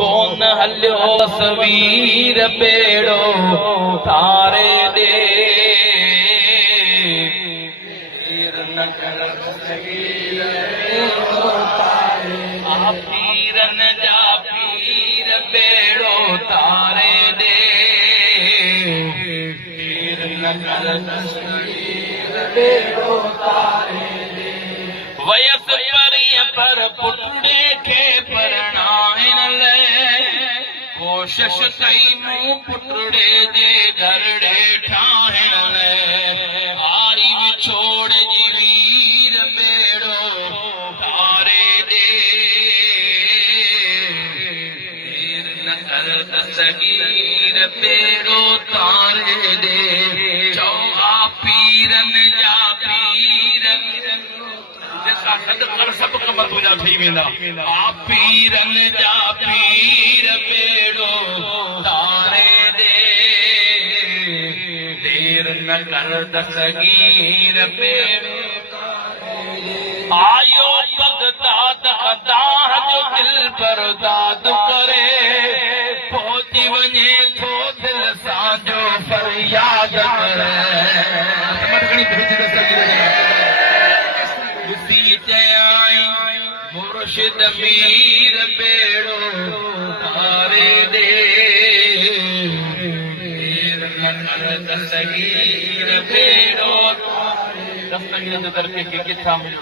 कौन हलियो तस्वीर बेड़ो तारे दे पीरन जा पीर बेड़ो तारे दे बेड़ो तारे दे वयस परीय पर पुटड़े के परणाइन ले कोशिश कई मूं पुटड़े जे घरड़े ठाहिण ले आई विछोड़ जी वीर बेड़ो तारे दे देर न कर दस्तगीर बेड़ो तारे दे चौ आ पीरन जा पीरन सब कम तुझा थी वेंदा आ पीरन जा पीर बेड़ो तारे दे देर न कर दस्तगीर बेड़ो आयो बगदाद अदाह जो दिल पर दाद करे पहुंची वञे थो दिल सां जो फरियाद करे मुर्शिद मीर बेड़ो तारे दे दस्तगीर बेड़ो दस्तगीर जो दर के किथा मिलो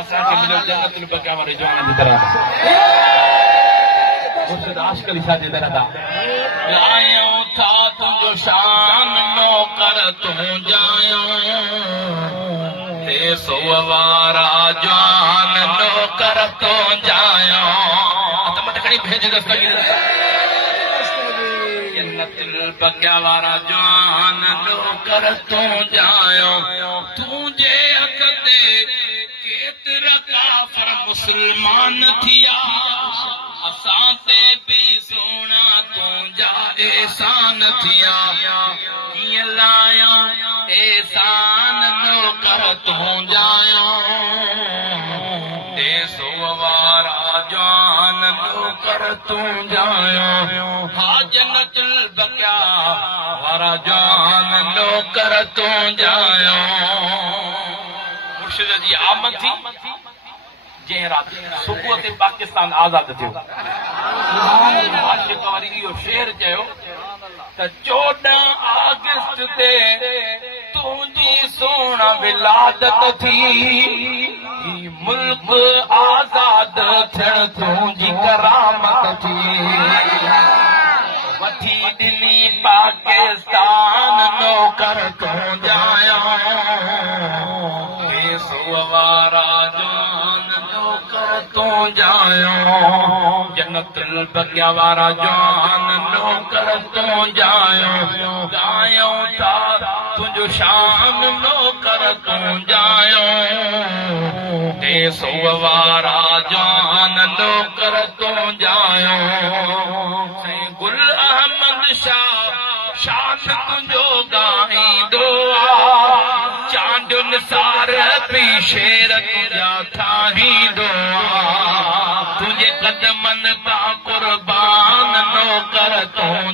असांखे मिलो जन्नतुल बक़िया वारे जवान जी तरह मुर्शिद आशिक़ अली शाह जी तरह आयो था तुझो शान नौकर तूं जायो सोवारा जान नौकर तो जायो तमटकड़ी भेज दस्तगीर जन्नतुल बक़िया वारा जान नौकर तो जायो तुझे हक ते केतिरा काफ़िर मुसलमान थिया असां ते भी सोना तुंहिंजा एहसान थिया कीअं लाया एहसान नौकर तूं जायो सोवारा जान नौकर तूं जायो हा जन्नतुल बक़िया वारा जान नौकर तूं जायो मुर्शिद जी आमद थी जंहिं राति सुबुह ते पाकिस्तान आज़ाद थियो आशिक़ वरी इहो शेर चयो त 14 अगस्त ते तुंहिंजी सोना विलादत थी मुल्क आज़ाद थियण तुंहिंजी करामत थी वठी ॾिनी पाकिस्तान नौकर तूं जायो वारा जान नौकर तूं जायो जन्नतुल बक़िया वारा जान नौकर तूं जायो गायो था तुझो शान नौकर तूं जायो वारा जान नौकर तूं जायो गुल अहमद शान तुंहिंजो ॻाईंदो चांद निसार भी शेर तुझा ठाहींदो तुझे कदमन तां कुर्बान नौकर तूं